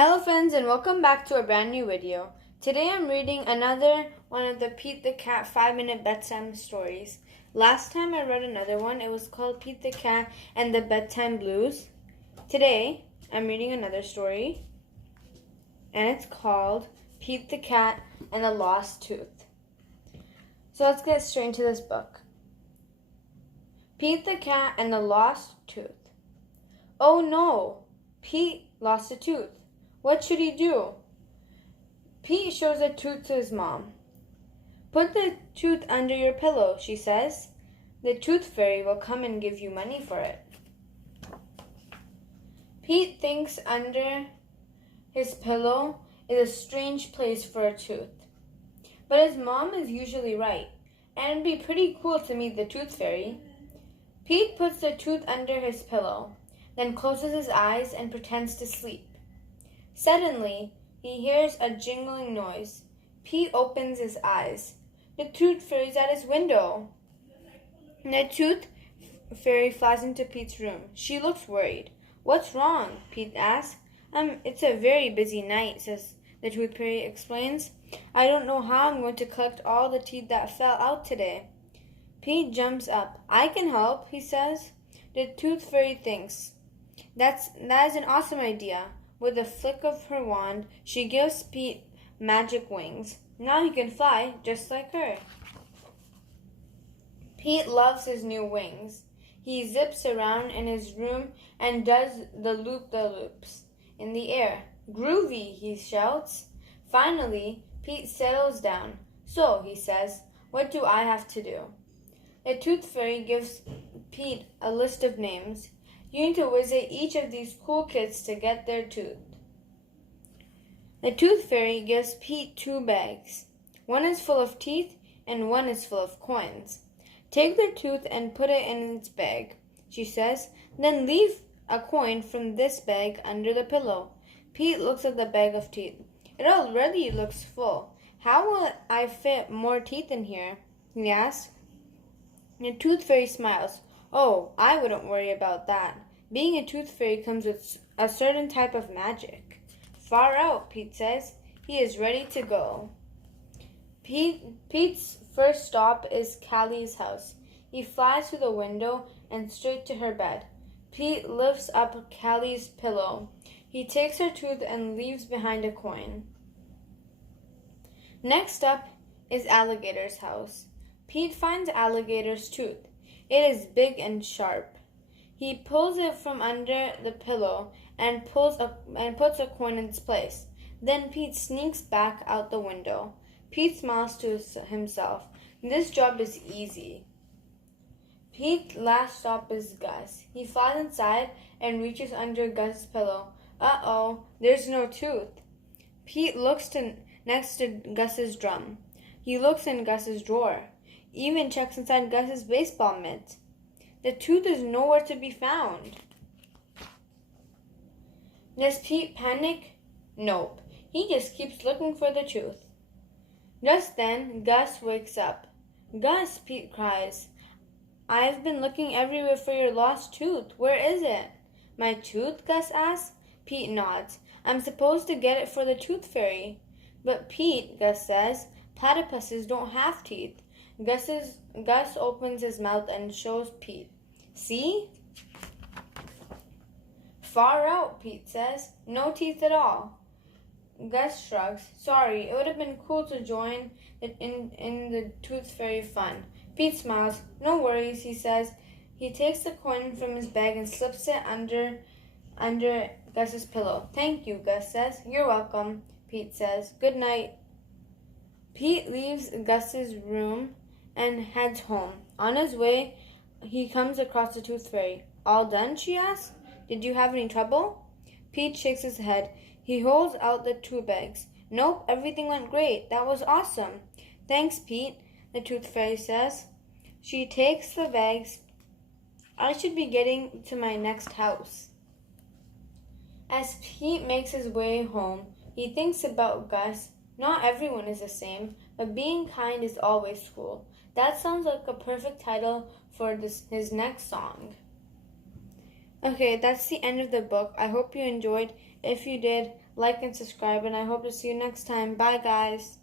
Hello friends and welcome back to a brand new video. Today I'm reading another one of the Pete the Cat 5-minute bedtime stories. Last time I read another one. It was called Pete the Cat and the Bedtime Blues. Today I'm reading another story and it's called Pete the Cat and the Lost Tooth. So let's get straight into this book. Pete the Cat and the Lost Tooth. Oh no! Pete lost a tooth. What should he do? Pete shows the tooth to his mom. Put the tooth under your pillow, she says. The tooth fairy will come and give you money for it. Pete thinks under his pillow is a strange place for a tooth. But his mom is usually right, and it'd be pretty cool to meet the tooth fairy. Pete puts the tooth under his pillow, then closes his eyes and pretends to sleep. Suddenly, he hears a jingling noise. Pete opens his eyes. The tooth fairy's at his window. The tooth fairy flies into Pete's room. She looks worried. What's wrong? Pete asks. It's a very busy night, says the tooth fairy explains. I don't know how I'm going to collect all the teeth that fell out today. Pete jumps up. I can help, he says. The tooth fairy thinks. That is an awesome idea. With a flick of her wand, she gives Pete magic wings. Now he can fly just like her. Pete loves his new wings. He zips around in his room and does the loop-the-loops in the air. Groovy, he shouts. Finally, Pete settles down. So, he says, what do I have to do? The tooth fairy gives Pete a list of names. You need to visit each of these cool kids to get their tooth. The tooth fairy gives Pete 2 bags. One is full of teeth and one is full of coins. Take the tooth and put it in its bag, she says. Then leave a coin from this bag under the pillow. Pete looks at the bag of teeth. It already looks full. How will I fit more teeth in here? He asks. The tooth fairy smiles. Oh, I wouldn't worry about that. Being a tooth fairy comes with a certain type of magic. Far out, Pete says. He is ready to go. Pete's first stop is Callie's house. He flies through the window and straight to her bed. Pete lifts up Callie's pillow. He takes her tooth and leaves behind a coin. Next up is Alligator's house. Pete finds Alligator's tooth. It is big and sharp. He pulls it from under the pillow and puts a coin in its place. Then Pete sneaks back out the window. Pete smiles to himself. This job is easy. Pete's last stop is Gus. He flies inside and reaches under Gus's pillow. Uh-oh, there's no tooth. Pete looks next to Gus's drum. He looks in Gus's drawer. Even checks inside Gus's baseball mitt. The tooth is nowhere to be found. Does Pete panic? Nope. He just keeps looking for the tooth. Just then, Gus wakes up. Gus, Pete cries. I've been looking everywhere for your lost tooth. Where is it? My tooth? Gus asks. Pete nods. I'm supposed to get it for the tooth fairy. But Pete, Gus says, platypuses don't have teeth. Gus opens his mouth and shows Pete. See? Far out, Pete says. No teeth at all. Gus shrugs. Sorry, it would have been cool to join in the tooth fairy fun. Pete smiles. No worries, he says. He takes the coin from his bag and slips it under Gus's pillow. Thank you, Gus says. You're welcome, Pete says. Good night. Pete leaves Gus's room and heads home. On his way, he comes across the tooth fairy. All done? She asks. Did you have any trouble? Pete shakes his head. He holds out the 2 bags. Nope, everything went great. That was awesome. Thanks, Pete, the tooth fairy says. She takes the bags. I should be getting to my next house. As Pete makes his way home, he thinks about Gus. Not everyone is the same, but being kind is always cool. That sounds like a perfect title for his next song. Okay, that's the end of the book. I hope you enjoyed. If you did, like and subscribe, and I hope to see you next time. Bye, guys.